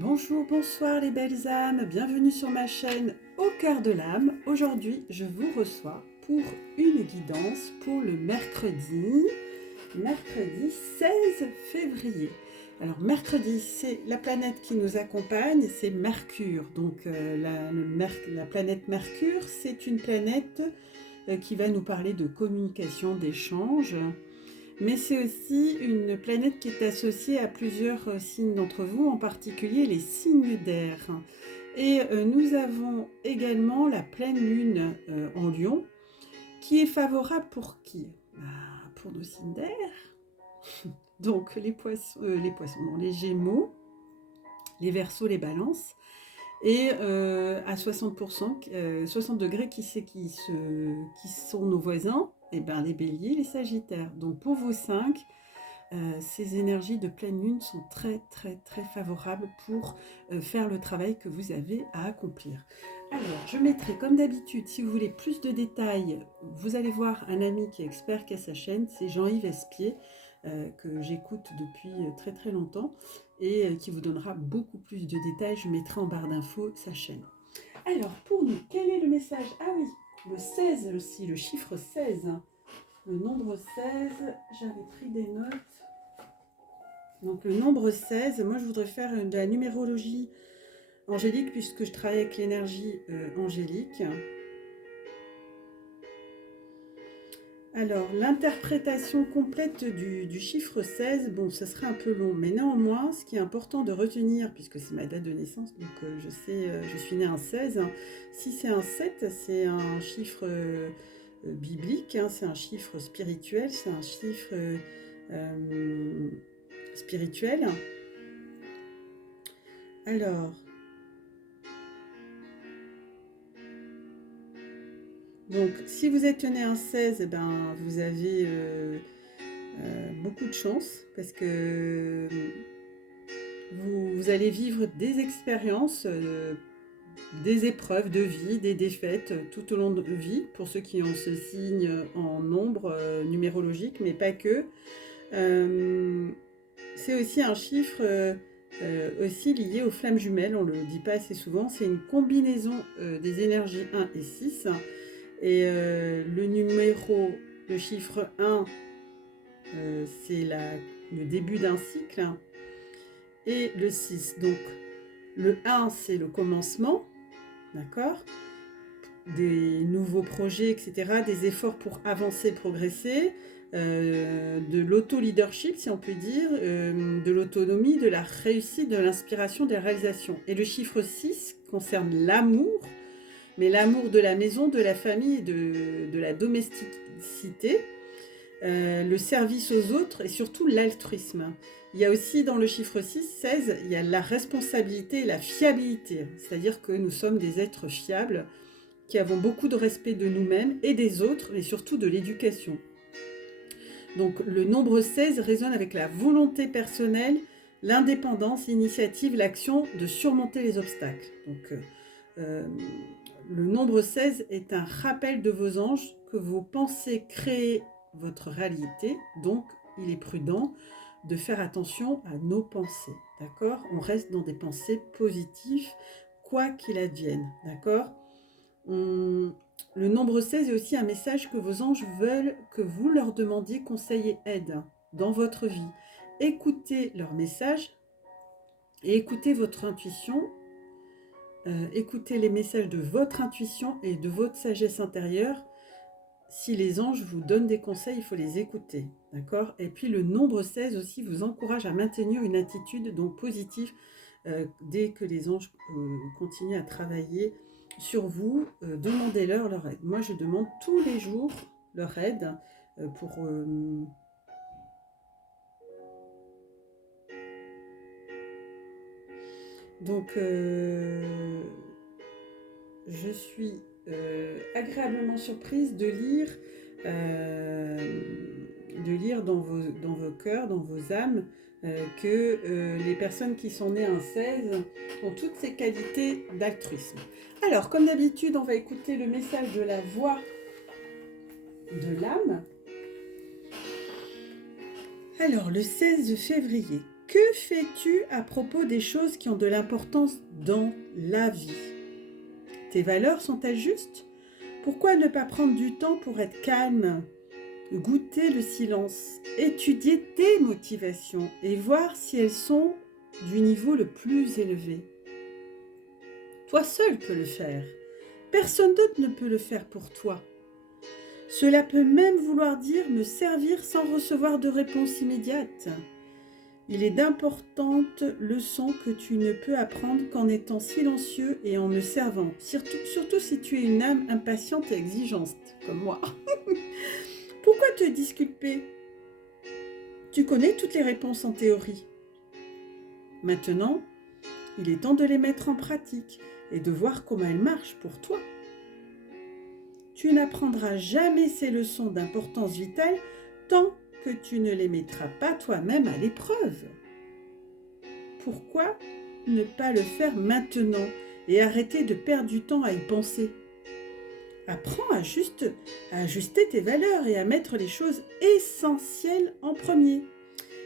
Bonjour, bonsoir les belles âmes, bienvenue sur ma chaîne Au cœur de l'âme. Aujourd'hui, je vous reçois pour une guidance pour le mercredi 16 février. Alors mercredi, c'est la planète qui nous accompagne, c'est Mercure. Donc la planète Mercure, c'est une planète qui va nous parler de communication, d'échange. Mais c'est aussi une planète qui est associée à plusieurs signes d'entre vous, en particulier les signes d'air. Et nous avons également la pleine lune en Lion, qui est favorable pour qui? Pour nos signes d'air. Donc les poissons, non, les Gémeaux, les Verseaux, les Balances. Et à 60%, 60 degrés, qui sont nos voisins? Eh bien, les Béliers, les Sagittaires. Donc pour vous 5, ces énergies de pleine lune sont très favorables pour faire le travail que vous avez à accomplir. Alors, je mettrai comme d'habitude, si vous voulez plus de détails, vous allez voir un ami qui est expert qui a sa chaîne, c'est Jean-Yves Espier, que j'écoute depuis très longtemps et qui vous donnera beaucoup plus de détails. Je mettrai en barre d'infos sa chaîne. Alors, pour nous, quel est le message? Ah oui, le 16 aussi, le chiffre 16. Le nombre 16, j'avais pris des notes. Donc le nombre 16, moi je voudrais faire de la numérologie angélique puisque je travaille avec l'énergie angélique. Alors l'interprétation complète du chiffre 16, bon ce sera un peu long, mais néanmoins ce qui est important de retenir, puisque c'est ma date de naissance, donc je sais, je suis née un 16, si c'est un 7, c'est un chiffre biblique, hein, c'est un chiffre spirituel, c'est un chiffre spirituel. Alors, donc si vous êtes né un 16, eh ben, vous avez beaucoup de chance parce que vous allez vivre des expériences, des épreuves de vie, des défaites tout au long de votre vie, pour ceux qui ont ce signe en nombre numérologique, mais pas que. C'est aussi un chiffre aussi lié aux flammes jumelles, on ne le dit pas assez souvent, c'est une combinaison des énergies 1 et 6. Et le chiffre 1, c'est le début d'un cycle. Et le 6, donc le 1, c'est le commencement, d'accord? Des nouveaux projets, etc., des efforts pour avancer, progresser, de l'auto-leadership, si on peut dire, de l'autonomie, de la réussite, de l'inspiration, de la réalisation. Et le chiffre 6 concerne l'amour, mais l'amour de la maison, de la famille et de la domesticité, le service aux autres et surtout l'altruisme. Il y a aussi dans le chiffre 6, 16, il y a la responsabilité et la fiabilité, c'est-à-dire que nous sommes des êtres fiables qui avons beaucoup de respect de nous-mêmes et des autres, mais surtout de l'éducation. Donc le nombre 16 résonne avec la volonté personnelle, l'indépendance, l'initiative, l'action de surmonter les obstacles. Donc le nombre 16 est un rappel de vos anges que vos pensées créent votre réalité, donc il est prudent de faire attention à nos pensées, d'accord? On reste dans des pensées positives, quoi qu'il advienne, d'accord? Le nombre 16 est aussi un message que vos anges veulent que vous leur demandiez conseil et aide dans votre vie. Écoutez leur message et écoutez votre intuition. Écoutez les messages de votre intuition et de votre sagesse intérieure. Si les anges vous donnent des conseils, il faut les écouter, d'accord? Et puis le nombre 16 aussi vous encourage à maintenir une attitude donc positive dès que les anges continuent à travailler sur vous. Demandez-leur leur aide. Moi, je demande tous les jours leur aide pour... Donc, je suis agréablement surprise de lire dans vos cœurs, dans vos âmes, que les personnes qui sont nées un 16 ont toutes ces qualités d'altruisme. Alors, comme d'habitude, on va écouter le message de la voix de l'âme. Alors, le 16 février, Que fais-tu à propos des choses qui ont de l'importance dans la vie? Tes valeurs sont-elles justes? Pourquoi ne pas prendre du temps pour être calme, goûter le silence, étudier tes motivations et voir si elles sont du niveau le plus élevé? Toi seul peux le faire. Personne d'autre ne peut le faire pour toi. Cela peut même vouloir dire me servir sans recevoir de réponse immédiate. Il est d'importantes leçons que tu ne peux apprendre qu'en étant silencieux et en me servant, surtout si tu es une âme impatiente et exigeante, comme moi. Pourquoi te disculper? Tu connais toutes les réponses en théorie. Maintenant, il est temps de les mettre en pratique et de voir comment elles marchent pour toi. Tu n'apprendras jamais ces leçons d'importance vitale tant que tu ne les mettras pas toi-même à l'épreuve. Pourquoi ne pas le faire maintenant et arrêter de perdre du temps à y penser? Apprends à ajuster tes valeurs et à mettre les choses essentielles en premier.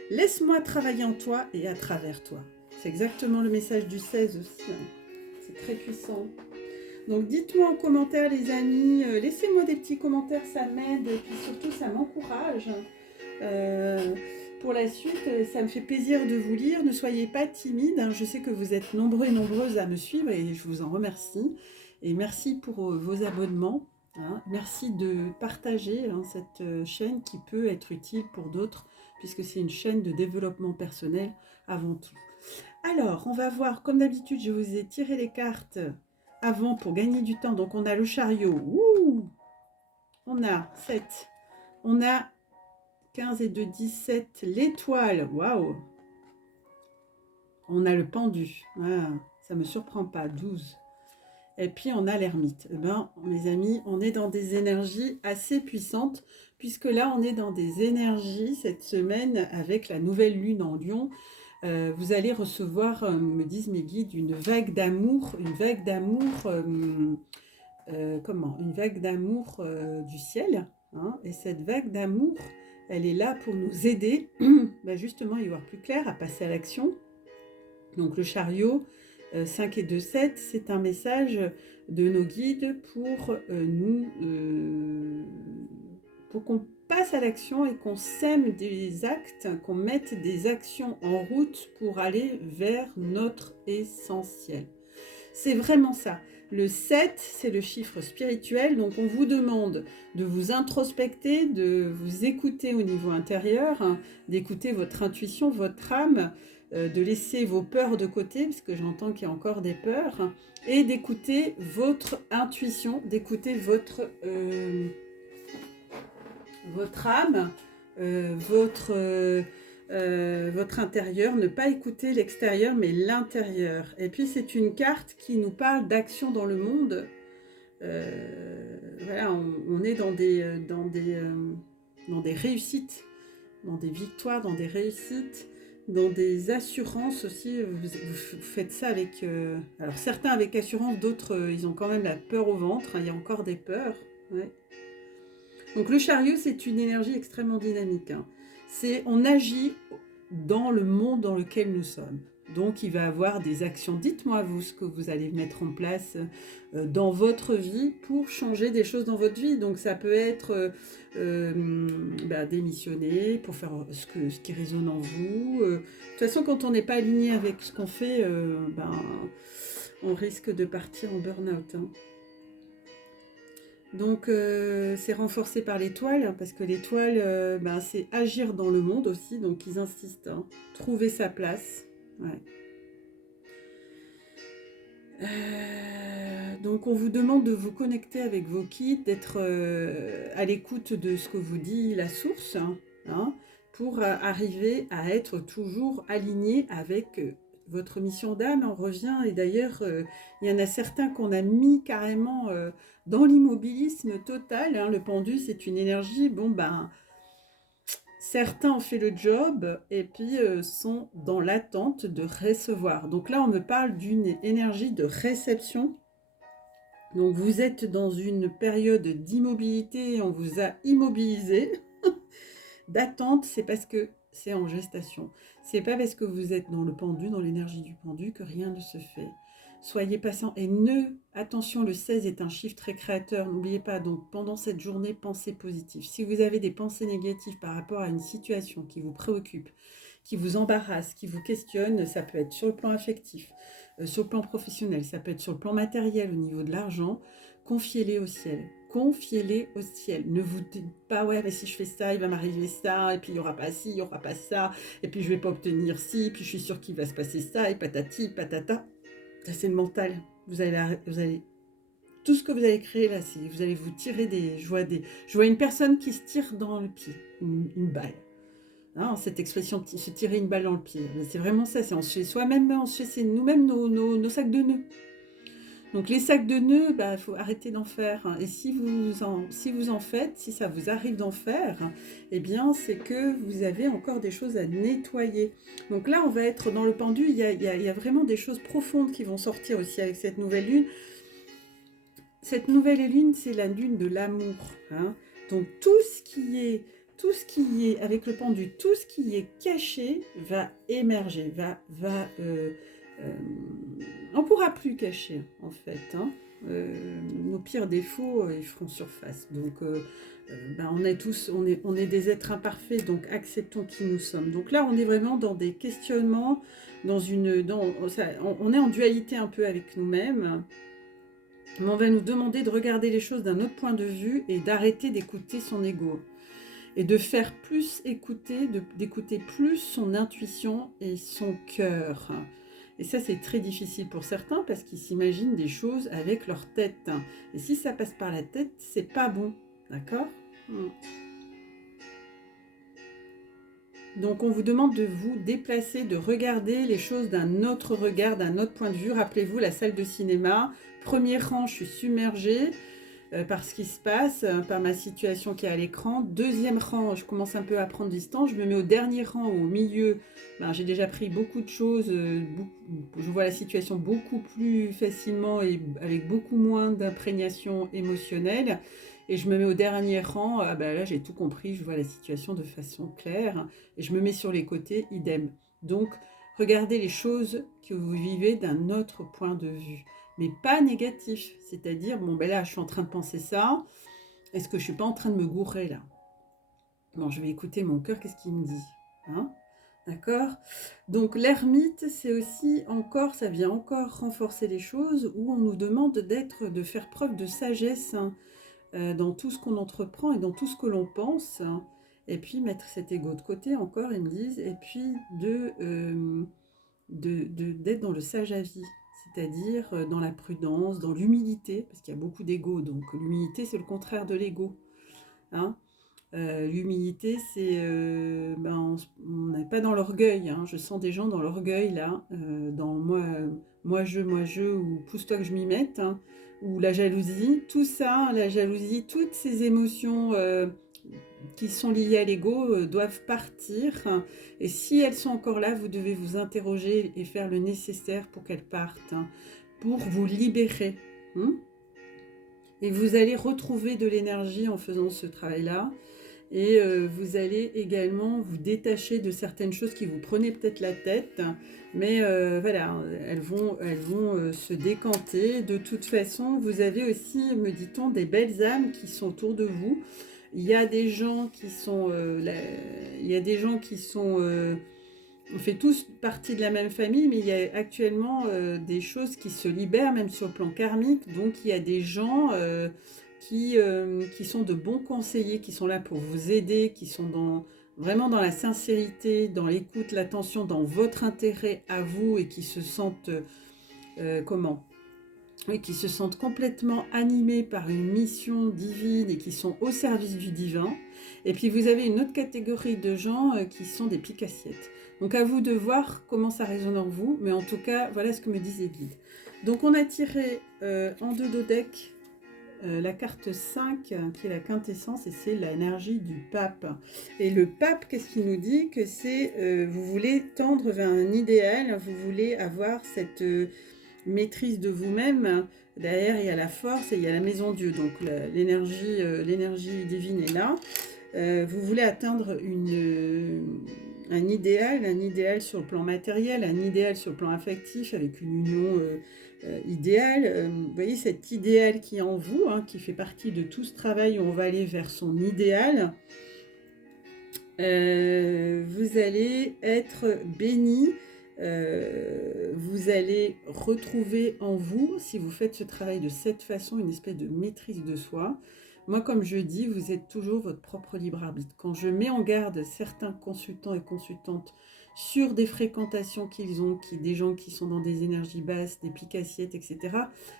Laisse-moi travailler en toi et à travers toi. C'est exactement le message du 16 aussi. C'est très puissant. Donc dites-moi en commentaire les amis, laissez-moi des petits commentaires, ça m'aide et puis surtout ça m'encourage. Pour la suite, ça me fait plaisir de vous lire, ne soyez pas timides, hein. Je sais que vous êtes nombreux et nombreuses à me suivre et je vous en remercie. Et merci pour vos abonnements, hein. Merci de partager, hein, cette chaîne qui peut être utile pour d'autres puisque c'est une chaîne de développement personnel avant tout. Alors, on va voir, comme d'habitude, je vous ai tiré les cartes avant pour gagner du temps. Donc, on a le chariot. Ouh, on a 7. On a 15 et 2, 17. L'étoile. Waouh. On a le pendu. Ah, ça ne me surprend pas. 12. Et puis, on a l'ermite. Eh bien, mes amis, on est dans des énergies assez puissantes, puisque là, on est dans des énergies cette semaine avec la nouvelle lune en Lion. Vous allez recevoir, me disent mes guides, une vague d'amour, une vague d'amour du ciel, hein. Et cette vague d'amour, elle est là pour nous aider, justement, à y voir plus clair, à passer à l'action. Donc le chariot, 5 et 2, 7, c'est un message de nos guides pour qu'on passe à l'action et qu'on sème des actes, qu'on mette des actions en route pour aller vers notre essentiel. C'est vraiment ça. Le 7, c'est le chiffre spirituel, donc on vous demande de vous introspecter, de vous écouter au niveau intérieur, hein, d'écouter votre intuition, votre âme, de laisser vos peurs de côté, parce que j'entends qu'il y a encore des peurs, hein, et d'écouter votre intuition, d'écouter votre âme, votre intérieur, ne pas écouter l'extérieur mais l'intérieur. Et puis c'est une carte qui nous parle d'action dans le monde. Voilà, on est dans des réussites, dans des victoires, dans des réussites, dans des assurances aussi. Vous faites ça avec... alors certains avec assurance, d'autres ils ont quand même la peur au ventre, hein, il y a encore des peurs. Ouais. Donc le chariot, c'est une énergie extrêmement dynamique, hein. On agit dans le monde dans lequel nous sommes. Donc il va y avoir des actions. Dites-moi vous ce que vous allez mettre en place dans votre vie pour changer des choses dans votre vie. Donc ça peut être démissionner pour faire ce qui résonne en vous. De toute façon, quand on n'est pas aligné avec ce qu'on fait, on risque de partir en burn-out, hein. Donc c'est renforcé par l'étoile, parce que l'étoile, c'est agir dans le monde aussi, donc ils insistent, hein, trouver sa place. Ouais. Donc on vous demande de vous connecter avec vos kits, d'être à l'écoute de ce que vous dit la source, hein, pour arriver à être toujours aligné avec votre mission d'âme. On revient, et d'ailleurs il y en a certains qu'on a mis carrément dans l'immobilisme total, hein. Le pendu, c'est une énergie, certains ont fait le job et puis sont dans l'attente de recevoir. Donc là, on me parle d'une énergie de réception. Donc vous êtes dans une période d'immobilité, on vous a immobilisé. D'attente, c'est parce que c'est en gestation. C'est pas parce que vous êtes dans le pendu, dans l'énergie du pendu, que rien ne se fait. Soyez patient et attention, le 16 est un chiffre très créateur, n'oubliez pas, donc pendant cette journée, pensez positif. Si vous avez des pensées négatives par rapport à une situation qui vous préoccupe, qui vous embarrasse, qui vous questionne, ça peut être sur le plan affectif, sur le plan professionnel, ça peut être sur le plan matériel, au niveau de l'argent, confiez-les au ciel. Confiez-les au ciel. Ne vous dites pas, ouais, mais si je fais ça, il va m'arriver ça, et puis il n'y aura pas ci, il n'y aura pas ça, et puis je ne vais pas obtenir ci, puis je suis sûre qu'il va se passer ça, et patati, patata. Ça, c'est le mental. Vous allez, tout ce que vous allez créer là, vous allez vous tirer je vois une personne qui se tire dans le pied, une balle. Hein, cette expression, se tirer une balle dans le pied. C'est vraiment ça, on se fait soi-même, c'est nous-mêmes nos sacs de nœuds. Donc les sacs de nœuds, il faut arrêter d'en faire. Et si vous en faites, si ça vous arrive d'en faire, eh bien c'est que vous avez encore des choses à nettoyer. Donc là, on va être dans le pendu, il y a vraiment des choses profondes qui vont sortir aussi avec cette nouvelle lune. Cette nouvelle lune, c'est la lune de l'amour. Hein. Donc tout ce qui est avec le pendu, tout ce qui est caché va émerger, on ne pourra plus cacher en fait. Hein. Nos pires défauts, ils feront surface. Donc on est des êtres imparfaits, donc acceptons qui nous sommes. Donc là, on est vraiment dans des questionnements, on est en dualité un peu avec nous-mêmes. Mais on va nous demander de regarder les choses d'un autre point de vue et d'arrêter d'écouter son ego. Et de faire plus écouter, d'écouter plus son intuition et son cœur. Et ça, c'est très difficile pour certains parce qu'ils s'imaginent des choses avec leur tête. Et si ça passe par la tête, c'est pas bon. D'accord ? Donc, on vous demande de vous déplacer, de regarder les choses d'un autre regard, d'un autre point de vue. Rappelez-vous, la salle de cinéma, premier rang, je suis submergée par ce qui se passe, par ma situation qui est à l'écran. Deuxième rang, je commence un peu à prendre distance. Je me mets au dernier rang, au milieu. J'ai déjà pris beaucoup de choses. Je vois la situation beaucoup plus facilement et avec beaucoup moins d'imprégnation émotionnelle. Et je me mets au dernier rang, là j'ai tout compris, je vois la situation de façon claire, et je me mets sur les côtés, idem. Donc, regardez les choses que vous vivez d'un autre point de vue, mais pas négatif, c'est-à-dire, là je suis en train de penser ça, est-ce que je suis pas en train de me gourer là? Bon, je vais écouter mon cœur, qu'est-ce qu'il me dit, hein? D'accord? Donc l'ermite, c'est aussi encore, ça vient encore renforcer les choses, où on nous demande de faire preuve de sagesse, hein, dans tout ce qu'on entreprend et dans tout ce que l'on pense, hein, et puis mettre cet ego de côté encore, ils me disent, et puis d'être dans le sage avis, c'est-à-dire dans la prudence, dans l'humilité, parce qu'il y a beaucoup d'ego, donc l'humilité c'est le contraire de l'ego. Hein. L'humilité, c'est on n'est pas dans l'orgueil. Hein. Je sens des gens dans l'orgueil là, dans moi je, ou pousse-toi que je m'y mette, hein, ou la jalousie, tout ça, la jalousie, toutes ces émotions qui sont liées à l'ego doivent partir. Hein. Et si elles sont encore là, vous devez vous interroger et faire le nécessaire pour qu'elles partent, hein, pour vous libérer. Hein. Et vous allez retrouver de l'énergie en faisant ce travail-là. Et vous allez également vous détacher de certaines choses qui vous prenaient peut-être la tête, mais voilà, elles vont se décanter. De toute façon, vous avez aussi, me dit-on, des belles âmes qui sont autour de vous. Il y a des gens qui sont, on fait tous partie de la même famille, mais il y a actuellement des choses qui se libèrent, même sur le plan karmique. Donc il y a des gens qui sont de bons conseillers, qui sont là pour vous aider, qui sont vraiment dans la sincérité, dans l'écoute, l'attention, dans votre intérêt à vous, et qui se sentent qui se sentent complètement animés par une mission divine et qui sont au service du divin. Et puis vous avez une autre catégorie de gens qui sont des piques-assiettes. Donc à vous de voir comment ça résonne en vous, mais en tout cas, voilà ce que me disent les guides. Donc on a tiré en deux dodecs la carte 5, qui est la quintessence, et c'est l'énergie du pape. Et le pape, qu'est-ce qu'il nous dit? Que c'est, vous voulez tendre vers un idéal, vous voulez avoir cette maîtrise de vous-même. Derrière, il y a la force et il y a la maison Dieu. Donc l'énergie divine est là. Vous voulez atteindre un idéal sur le plan matériel, un idéal sur le plan affectif, avec une union idéale. Vous voyez cet idéal qui est en vous, hein, qui fait partie de tout ce travail où on va aller vers son idéal. Vous allez être béni, vous allez retrouver en vous, si vous faites ce travail de cette façon, une espèce de maîtrise de soi. Moi, comme je dis, vous êtes toujours votre propre libre arbitre. Quand je mets en garde certains consultants et consultantes sur des fréquentations qu'ils ont, des gens qui sont dans des énergies basses, des piques-assiettes, etc.,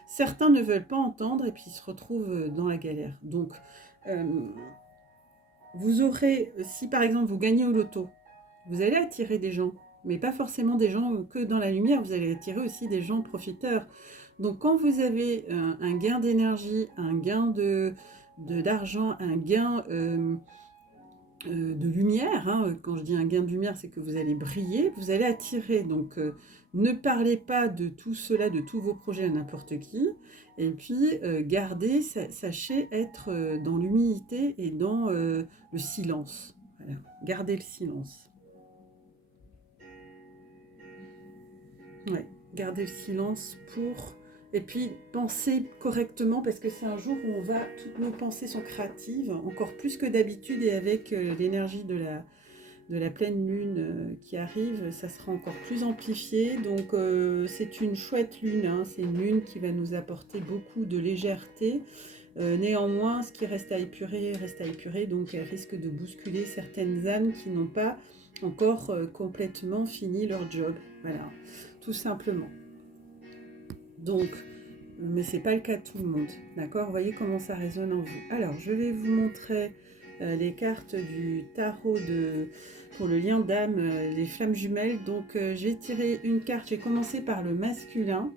certains ne veulent pas entendre et puis ils se retrouvent dans la galère. Donc, vous aurez, si par exemple vous gagnez au loto, vous allez attirer des gens, mais pas forcément des gens que dans la lumière, vous allez attirer aussi des gens profiteurs. Donc quand vous avez un gain d'énergie, un gain d'argent, un gain de lumière, hein, quand je dis un gain de lumière, c'est que vous allez briller, vous allez attirer. Donc ne parlez pas de tout cela, de tous vos projets à n'importe qui. Et puis gardez, sachez être dans l'humilité et dans le silence. Voilà. Gardez le silence. Ouais, gardez le silence pour... Et puis, pensez correctement, parce que c'est un jour où toutes nos pensées sont créatives, encore plus que d'habitude, et avec l'énergie de la pleine lune qui arrive, ça sera encore plus amplifié. Donc, c'est une chouette lune, hein, c'est une lune qui va nous apporter beaucoup de légèreté. Néanmoins, ce qui reste à épurer, donc elle risque de bousculer certaines âmes qui n'ont pas encore complètement fini leur job. Voilà, tout simplement. Donc, mais c'est pas le cas de tout le monde, d'accord? Vous voyez comment ça résonne en vous. Alors, je vais vous montrer les cartes du tarot pour le lien d'âme, les flammes jumelles. Donc, j'ai tiré une carte, j'ai commencé par le masculin.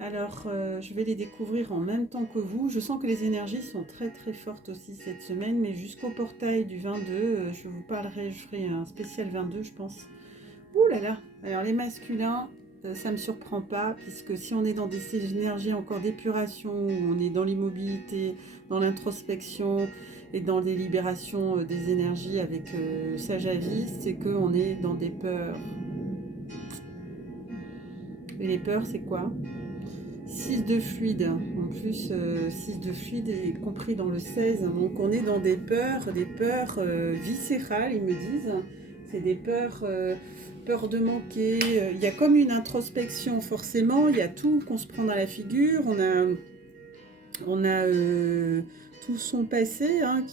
Alors, je vais les découvrir en même temps que vous. Je sens que les énergies sont très très fortes aussi cette semaine, mais jusqu'au portail du 22, je vous parlerai, je ferai un spécial 22, je pense. Ouh là là! Alors, les masculins, ça ne me surprend pas, puisque si on est dans ces énergies encore d'épuration, où on est dans l'immobilité, dans l'introspection et dans les libérations des énergies avec sage avis, c'est qu'on est dans des peurs. Et les peurs, c'est quoi? 6 de fluide, en plus 6 de fluide est compris dans le 16, donc on est dans des peurs viscérales, ils me disent, c'est des peurs, peur de manquer, il y a comme une introspection forcément, il y a tout qu'on se prend dans la figure, on a tout son passé, hein,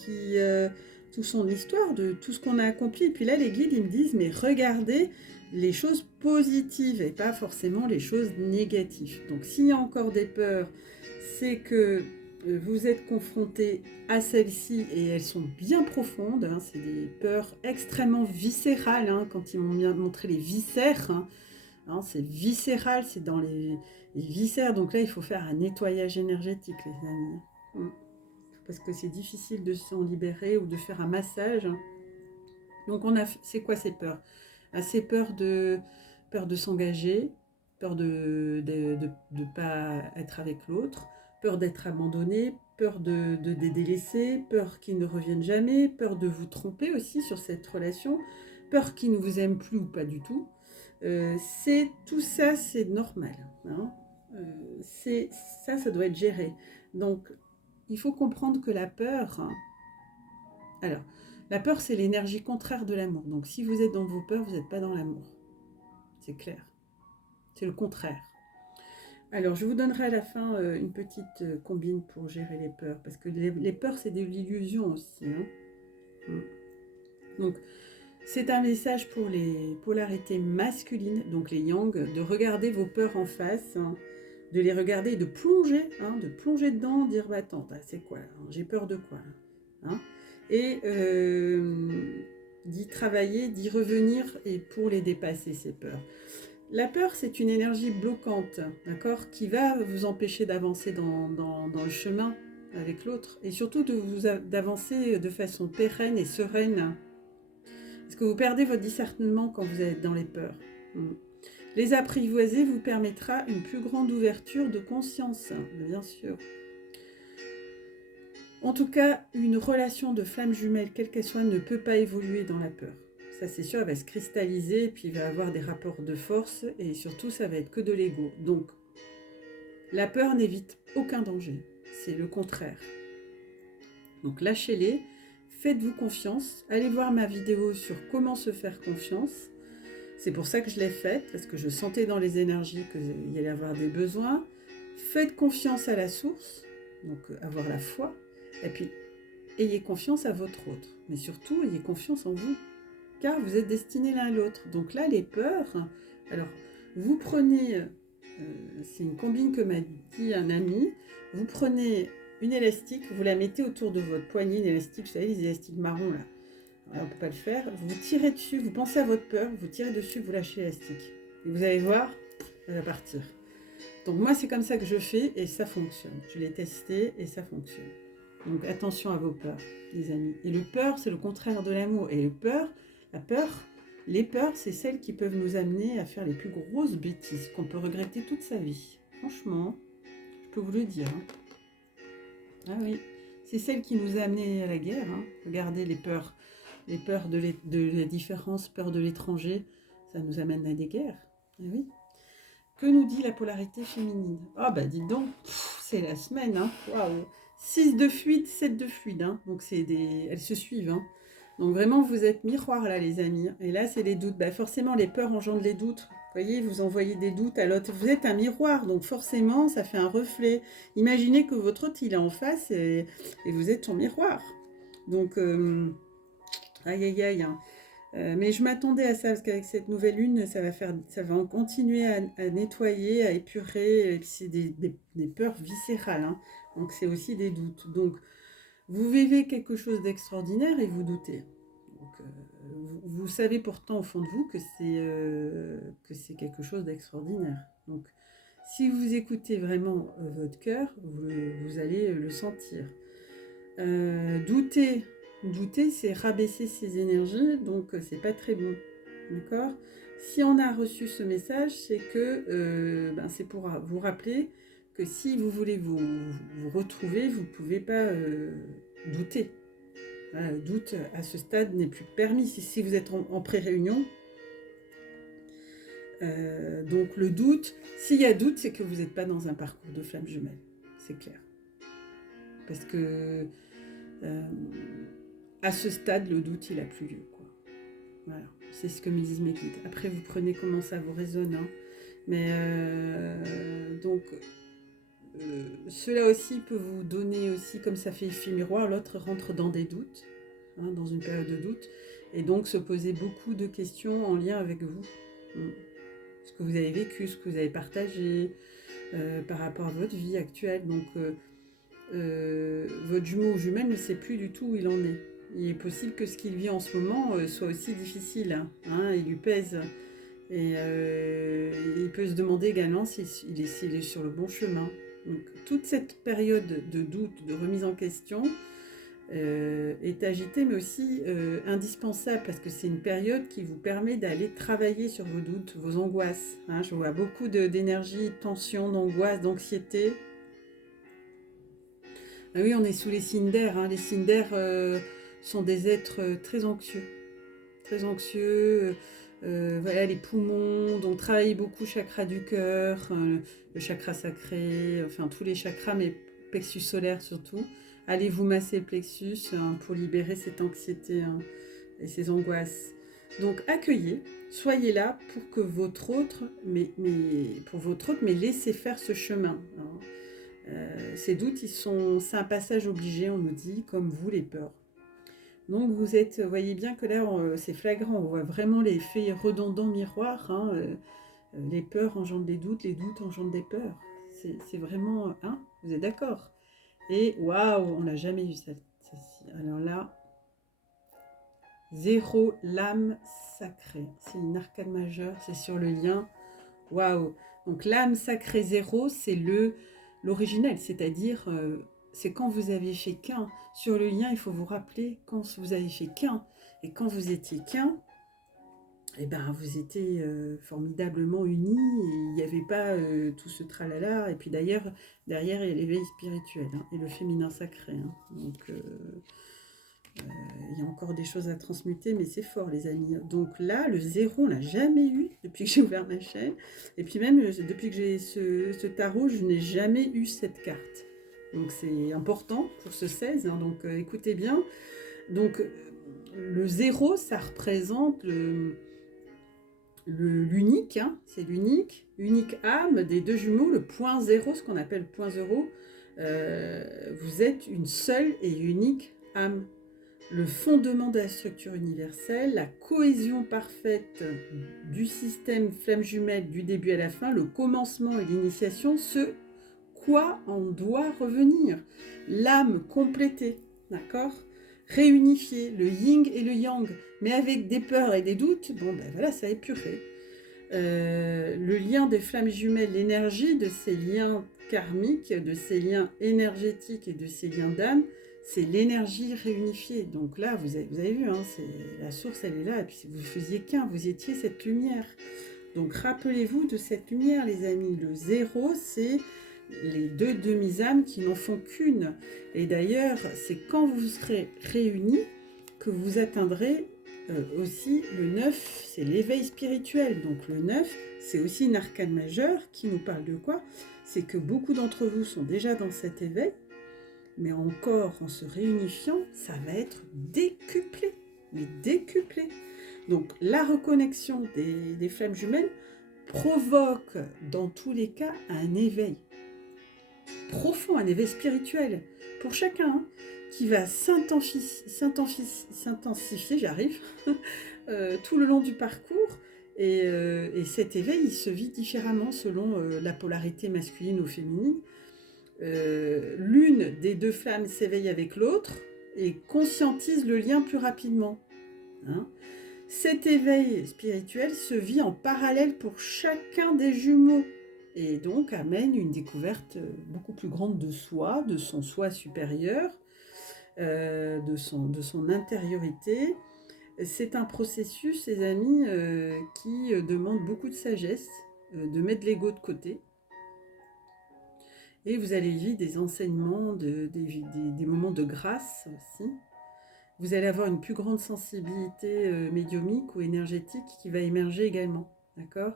toute son histoire, de tout ce qu'on a accompli, et puis là les guides ils me disent, mais regardez les choses positives et pas forcément les choses négatives. Donc s'il y a encore des peurs, c'est que vous êtes confronté à celles-ci et elles sont bien profondes, hein, c'est des peurs extrêmement viscérales, hein, quand ils m'ont bien montré les viscères, hein, hein, c'est viscéral, c'est dans les viscères, donc là il faut faire un nettoyage énergétique les amis, parce que c'est difficile de s'en libérer ou de faire un massage. Donc c'est quoi ces peurs? Assez peur de s'engager, peur de pas être avec l'autre, peur d'être abandonné, peur de délaisser, peur qu'il ne revienne jamais, peur de vous tromper aussi sur cette relation, peur qu'il ne vous aime plus ou pas du tout. Tout ça, c'est normal, hein. Ça doit être géré. Donc, il faut comprendre que la peur... Alors, la peur, c'est l'énergie contraire de l'amour. Donc, si vous êtes dans vos peurs, vous n'êtes pas dans l'amour. C'est clair. C'est le contraire. Alors, je vous donnerai à la fin une petite combine pour gérer les peurs. Parce que les peurs, c'est de l'illusion aussi, hein. Donc, c'est un message pour les polarités masculines, donc les yang, de regarder vos peurs en face, hein, de les regarder et de plonger dedans, dire bah attends, c'est quoi là, j'ai peur de quoi là, hein, et d'y travailler, d'y revenir et pour les dépasser ces peurs. La peur, c'est une énergie bloquante, d'accord, qui va vous empêcher d'avancer dans le chemin avec l'autre et surtout d'avancer de façon pérenne et sereine. Parce que vous perdez votre discernement quand vous êtes dans les peurs. Les apprivoiser vous permettra une plus grande ouverture de conscience, bien sûr. En tout cas, une relation de flamme jumelle, quelle qu'elle soit, ne peut pas évoluer dans la peur. Ça, c'est sûr, elle va se cristalliser, et puis il va avoir des rapports de force, et surtout, ça va être que de l'ego. Donc, la peur n'évite aucun danger. C'est le contraire. Donc, lâchez-les, faites-vous confiance. Allez voir ma vidéo sur comment se faire confiance. C'est pour ça que je l'ai faite, parce que je sentais dans les énergies qu'il y allait avoir des besoins. Faites confiance à la source, donc avoir la foi, et puis ayez confiance à votre autre. Mais surtout, ayez confiance en vous, car vous êtes destinés l'un à l'autre. Donc là, les peurs, alors vous prenez, c'est une combine que m'a dit un ami, vous prenez une élastique, vous la mettez autour de votre poignet, une élastique, vous savez, les élastiques marrons là. Alors, on ne peut pas le faire. Vous tirez dessus, vous pensez à votre peur, vous tirez dessus, vous lâchez l'élastique. Et vous allez voir, elle va partir. Donc moi, c'est comme ça que je fais et ça fonctionne. Je l'ai testé et ça fonctionne. Donc attention à vos peurs, les amis. Et le peur, c'est le contraire de l'amour. Et les peurs, c'est celles qui peuvent nous amener à faire les plus grosses bêtises qu'on peut regretter toute sa vie. Franchement, je peux vous le dire. Ah oui, c'est celles qui nous a amenés à la guerre. Regardez les peurs de la différence, peur de l'étranger, ça nous amène à des guerres. Ah oui. Que nous dit la polarité féminine? Ah bah dites donc, c'est la semaine, waouh. 6 de fuite, 7 de fluide, donc elles se suivent. Donc vraiment, vous êtes miroir là, les amis. Et là, c'est les doutes. Bah forcément, les peurs engendrent les doutes. Vous voyez, vous envoyez des doutes à l'autre. Vous êtes un miroir, donc forcément, ça fait un reflet. Imaginez que votre autre, il est en face et vous êtes son miroir. Donc, aïe, aïe, aïe. Mais je m'attendais à ça, parce qu'avec cette nouvelle lune, ça va continuer à nettoyer, à épurer, et puis c'est des peurs viscérales, donc c'est aussi des doutes. Donc, vous vivez quelque chose d'extraordinaire et vous doutez. Donc, vous savez pourtant au fond de vous que c'est quelque chose d'extraordinaire. Donc, si vous écoutez vraiment votre cœur, vous allez le sentir. Douter, c'est rabaisser ses énergies, donc c'est pas très bon. D'accord? Si on a reçu ce message, c'est que c'est pour vous rappeler que si vous voulez vous retrouver, vous ne pouvez pas douter. Voilà, le doute à ce stade n'est plus permis. Si vous êtes en pré-réunion, donc le doute, s'il y a doute, c'est que vous n'êtes pas dans un parcours de flamme jumelle. C'est clair. Parce que à ce stade, le doute, il n'a plus lieu, quoi. Voilà, c'est ce que me disent mes guides. Après, vous prenez comment ça vous résonne. Mais donc, cela aussi peut vous donner aussi, comme ça fait effet miroir, l'autre rentre dans des doutes, dans une période de doute, et donc se poser beaucoup de questions en lien avec vous. Ce que vous avez vécu, ce que vous avez partagé par rapport à votre vie actuelle. Donc, votre jumeau ou jumelle ne sait plus du tout où il en est. Il est possible que ce qu'il vit en ce moment soit aussi difficile, il lui pèse. Et il peut se demander également s'il est sur le bon chemin. Donc, toute cette période de doute, de remise en question est agitée, mais aussi indispensable, parce que c'est une période qui vous permet d'aller travailler sur vos doutes, vos angoisses. Je vois beaucoup d'énergie, de tension, d'angoisse, d'anxiété. Ah oui, on est sous les signes d'air. Les signes d'air sont des êtres très anxieux. Très anxieux. Voilà, les poumons, donc travaillez beaucoup chakra du cœur, le chakra sacré, enfin tous les chakras, mais plexus solaire surtout. Allez vous masser le plexus pour libérer cette anxiété et ces angoisses. Donc accueillez, soyez là pour que votre autre, mais laissez faire ce chemin. Ces doutes, c'est un passage obligé, on nous dit, comme vous, les peurs. Donc vous voyez bien que là, c'est flagrant, on voit vraiment l'effet redondant miroir. Les peurs engendrent des doutes, les doutes engendrent des peurs. C'est vraiment, vous êtes d'accord? Et waouh, on n'a jamais vu ça. Alors là, 0 l'âme sacrée. C'est une arcane majeure, c'est sur le lien. Waouh. Donc l'âme sacrée 0, c'est l'originel, c'est-à-dire c'est quand vous avez fait qu'un. Sur le lien, il faut vous rappeler quand vous avez fait qu'un. Et quand vous étiez qu'un, et ben, vous étiez formidablement unis, et il n'y avait pas tout ce tralala. Et puis d'ailleurs, derrière, il y a l'éveil spirituel, hein, et le féminin sacré. Hein. Donc, il y a encore des choses à transmuter, mais c'est fort, les amis. Donc là, le zéro, on l'a jamais eu depuis que j'ai ouvert ma chaîne. Et puis même, depuis que j'ai ce tarot, je n'ai jamais eu cette carte. Donc c'est important pour ce 16. Hein. Donc écoutez bien. Donc le zéro, ça représente l'unique. Hein. C'est unique âme des deux jumeaux, le point zéro, ce qu'on appelle point zéro. Vous êtes une seule et unique âme. Le fondement de la structure universelle, la cohésion parfaite du système flamme jumelle du début à la fin, le commencement et l'initiation, ce quoi en doit revenir. L'âme complétée, d'accord, réunifiée, le yin et le yang, mais avec des peurs et des doutes, bon ben voilà, ça a épuré. Le lien des flammes jumelles, l'énergie de ces liens karmiques, de ces liens énergétiques et de ces liens d'âme, c'est l'énergie réunifiée. Donc là, vous avez vu, hein, la source, elle est là. Et puis si vous ne faisiez qu'un, vous étiez cette lumière. Donc rappelez-vous de cette lumière, les amis. Le zéro, c'est les deux demi-âmes qui n'en font qu'une. Et d'ailleurs, c'est quand vous serez réunis que vous atteindrez aussi le 9, c'est l'éveil spirituel. Donc le 9, c'est aussi une arcane majeure qui nous parle de quoi? C'est que beaucoup d'entre vous sont déjà dans cet éveil, mais encore en se réunifiant, ça va être décuplé, mais décuplé. Donc la reconnexion des flammes jumelles provoque dans tous les cas un éveil profond, un éveil spirituel pour chacun, hein, qui va s'intensifier, j'arrive, tout le long du parcours. Et cet éveil, il se vit différemment selon la polarité masculine ou féminine. L'une des deux flammes s'éveille avec l'autre et conscientise le lien plus rapidement. Hein. Cet éveil spirituel se vit en parallèle pour chacun des jumeaux et donc amène une découverte beaucoup plus grande de soi, de son soi supérieur, de son intériorité. C'est un processus, les amis, qui demande beaucoup de sagesse, de mettre l'ego de côté. Et vous allez vivre des enseignements, des moments de grâce aussi. Vous allez avoir une plus grande sensibilité médiumique ou énergétique qui va émerger également. D'accord ?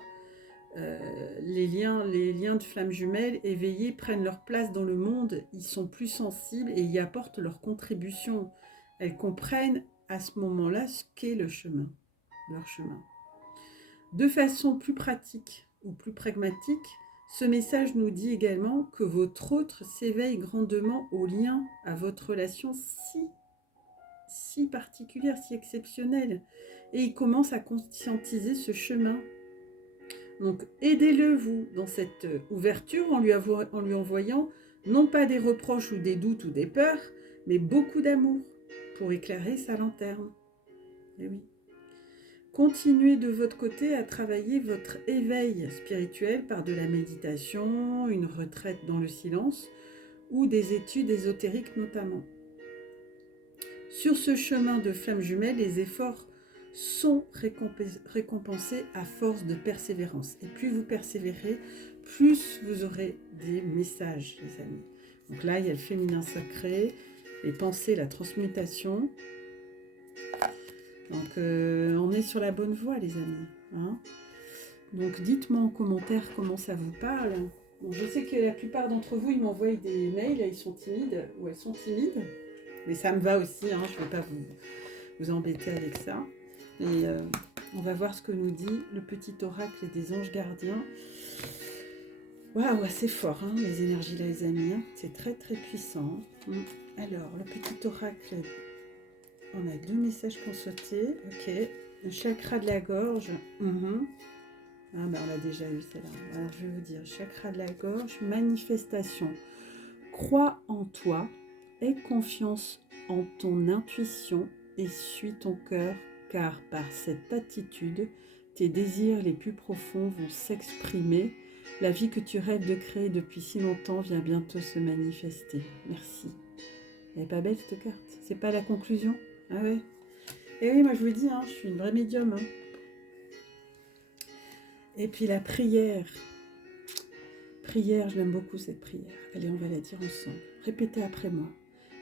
Les liens de flammes jumelles éveillées prennent leur place dans le monde. Ils sont plus sensibles et y apportent leur contribution. Elles comprennent à ce moment-là ce qu'est le chemin, leur chemin. De façon plus pratique ou plus pragmatique, ce message nous dit également que votre autre s'éveille grandement au lien, à votre relation si particulière, si exceptionnelle. Et il commence à conscientiser ce chemin. Donc aidez-le, vous, dans cette ouverture en lui envoyant non pas des reproches ou des doutes ou des peurs, mais beaucoup d'amour pour éclairer sa lanterne. Et oui. Continuez de votre côté à travailler votre éveil spirituel par de la méditation, une retraite dans le silence ou des études ésotériques notamment. Sur ce chemin de flammes jumelles, les efforts sont récompensés à force de persévérance. Et plus vous persévérez, plus vous aurez des messages, les amis. Donc là, il y a le féminin sacré, les pensées, la transmutation. Donc, on est sur la bonne voie, les amis. Hein. Donc, dites-moi en commentaire comment ça vous parle. Bon, je sais que la plupart d'entre vous, ils m'envoient des mails, ils sont timides, ou elles sont timides. Mais ça me va aussi, hein, je ne vais pas vous embêter avec ça. Et on va voir ce que nous dit le petit oracle des anges gardiens. Waouh, c'est fort, hein, les énergies là, les amis. Hein. C'est très, très puissant. Alors, le petit oracle... On a 2 messages consultés. Ok. Le chakra de la gorge. Ah ben on l'a déjà eu celle-là. Alors je vais vous dire. Chakra de la gorge. Manifestation. Crois en toi. Aie confiance en ton intuition et suis ton cœur, car par cette attitude, tes désirs les plus profonds vont s'exprimer. La vie que tu rêves de créer depuis si longtemps vient bientôt se manifester. Merci. Elle n'est pas belle cette carte? C'est pas la conclusion? Ah ouais. Et oui, moi je vous le dis, hein, je suis une vraie médium. Hein. Et puis la prière. Prière, je l'aime beaucoup cette prière. Allez, on va la dire ensemble. Répétez après moi.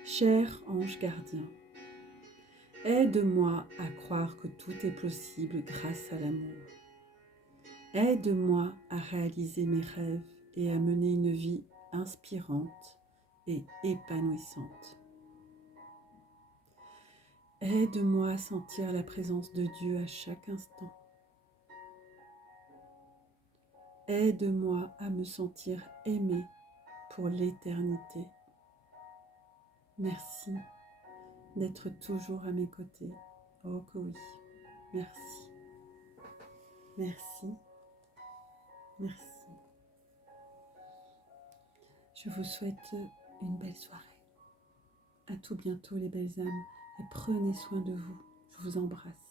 Cher ange gardien, aide-moi à croire que tout est possible grâce à l'amour. Aide-moi à réaliser mes rêves et à mener une vie inspirante et épanouissante. Aide-moi à sentir la présence de Dieu à chaque instant. Aide-moi à me sentir aimée pour l'éternité. Merci d'être toujours à mes côtés. Oh que oui, merci, merci, merci. Je vous souhaite une belle soirée. À tout bientôt les belles âmes et prenez soin de vous. Je vous embrasse.